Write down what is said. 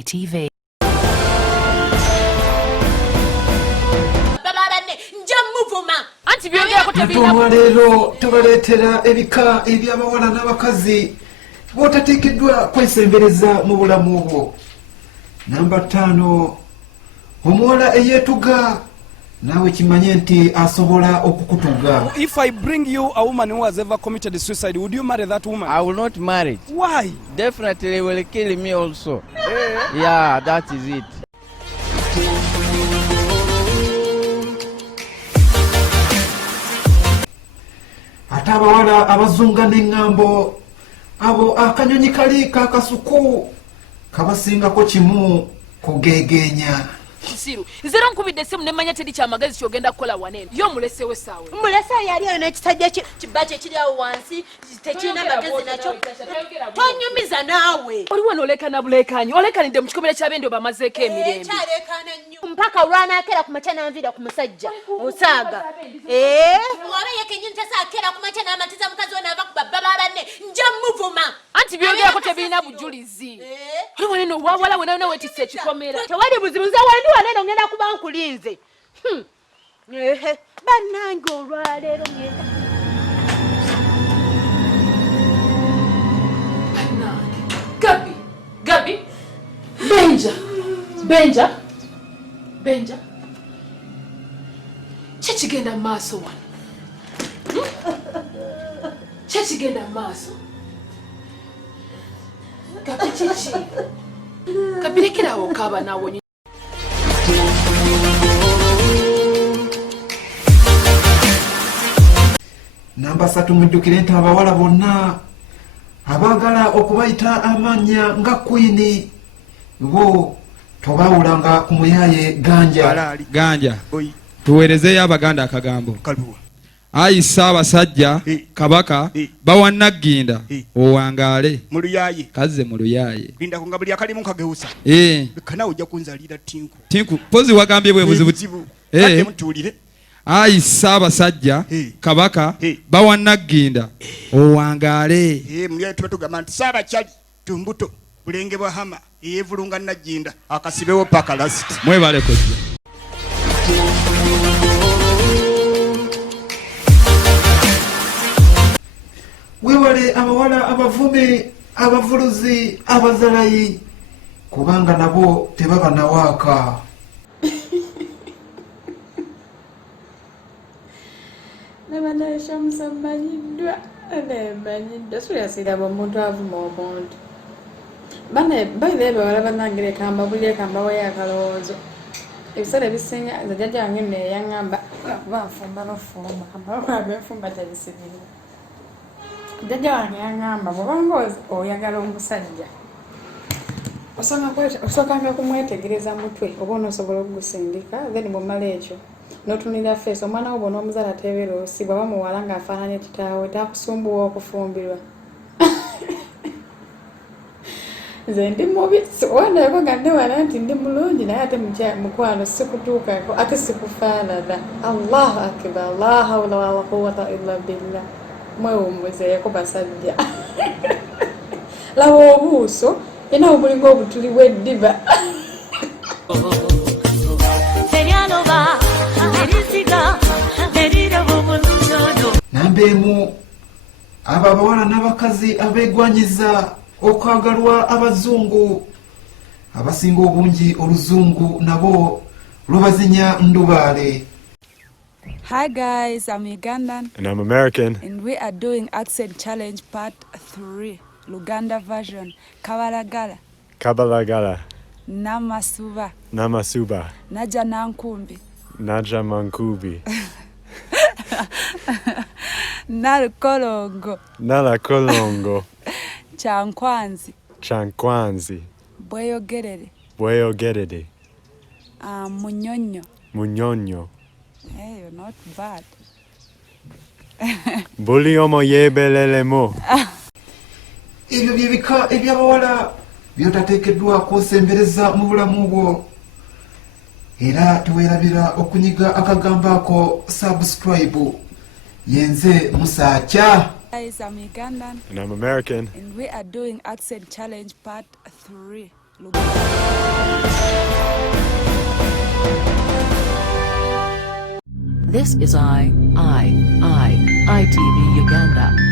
ITV. Leero tubaleetera ebika eby'abawala n'abakazi b'otateekeddwa kwesembereza mu bulamu bwo. Namba 5, omuwala eyeetuga naawe kimanye nti asobola okukutuga. If I bring you a woman who has ever committed suicide, would you marry that woman? I will not marry. Why? Definitely will kill me also. Yeah, that is it. Ate abawala abazunga n'eŋŋambo abo akanyonyi kali kakasuku kabasingako kimu kugeegeenya. Kisiru nzero nkubidde essimu nemanya teri kyamagezi kyogenda kukola wanene yo mulesewo essaawa mulese yali ayo n'ekisajja kibaje kiri awo wansi tekirina magezi nakyo tonyumiza naawe oliwo n'olekana bulekanyi olekanidde mu kikomera ky'abendi bamazeeko emirembe kyalekana nnyo mpaka olwanaakera ku makya n'anviira ku musajja osaaga wabe yekenyini tasaakera ku makya n'amatiza mukazi we naava ku babbaba banne nja muvuma anti byogerako tebirina bujulizi oliwo neno wawala wenawena wetisse ekikomera tewali buzibu nze wandi waneno ngenda kuba nkulinze bannange olwaleero ngenda Gabi Benja kyekigenda mu maaso wano kyekigenda mu maaso Gabi kiki Gabi lekerawo okaaba naawe Namba 3, mujjukire nti abawala bonna abaagala okubayita amannya nga Queen bo tobaawulanga ku muyaye ganja. Tuweerezeeyo Abaganda akagambo. Ayi Ssaabasajja Kabaka bawanagginda owangaale Muluyaye kazze mu luyaye linda kunga buli akalimu kageusa kana ojja kunzalira tinku pozi wagambye bwe buzibu mutulire Ayi Ssaabasajja Kabaka bawanagginda owangaale mulyaye tuba tugamba nti Ssaabakyali tumbuto bulenge bwa hama eyeevulunga nagginda akasibewo paka lasiti mwebale kojja. Weewale abawala abavume abavuluzi abazalayi kubanga nabo tebaba nawaaka. Nabanaisha musamanyidwa anemanyidwa suyasiraba omuntu avuma omuntu baile bawala banangire kamba bulye kamba wayakalowoozo ebiseera ebisinga nze jjajja wange nno eyaŋŋamba banfumba bafumba kamba lwaba enfumba tebisibirwa jjajja wange yaŋŋamba bwobanga oyagala omusajja osookanga kumwetegereza mutwe oba onoosobola okugusindika then bwomala ekyo n'otunira feesi omwana wo bona omuzaala tebeera osibwa bamuwala ng'afaananya kitaawe takusumbuwa okufumbirwa nze ndi mubi wandayeko nga newala nti ndi mulungi naye ate mukwano sikutuukako ate sikufaanana. Allahu akbar la hawla wala quwwata illa billah mwewummuzeeko basajja laba obuuso era obulinga obutuli bw'eddiba Namba 1, abo abawala n'abakazi abeegwanyiza okwagalwa abazungu abasinga obungi oluzungu nabo lubazinya ndubaale. Hi guys, I'm Ugandan. And I'm American. And we are doing Accent Challenge Part 3, Luganda version. Kabalagala. Namasuba. Naja Nankumbi. Naja Mankubi. Nalakolongo. Chankwanzi. Bweyogerere. Munyonyo. Hey, you're not bad. Buli omo yebelelemo. Ebyo byebika eby'abawala byotateekeddwa kwesembereza mu bulamu bwo. Era tuweerabira okunyiga akagambo ako subscribe. Yenze Musaacha. Guys, I'm Ugandan. And I'm American. And we are doing Accent Challenge Part 3. This is ITV Uganda.